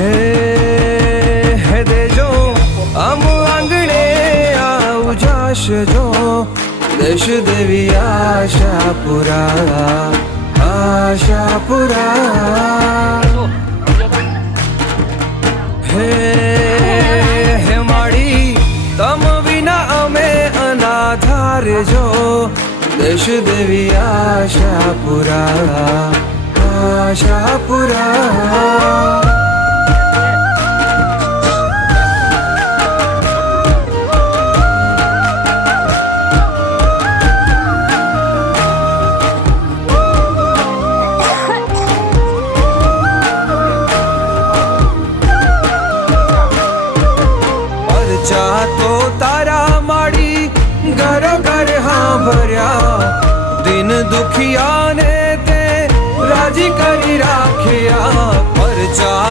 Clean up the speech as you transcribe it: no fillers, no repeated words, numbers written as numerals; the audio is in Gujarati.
હે દેજો આમ આંગણે આવ જાશજો દેશ દેવી આશાપુરા આશાપુરા હે માડી તમ વિના અમે અનાથાર જો દેશ દેવી આશાપુરા આશાપુરા તો તારા માડી ઘરો ઘર હા ભર્યા દિન દુખિયાને તે રાજી કરી રાખ્યા પરચા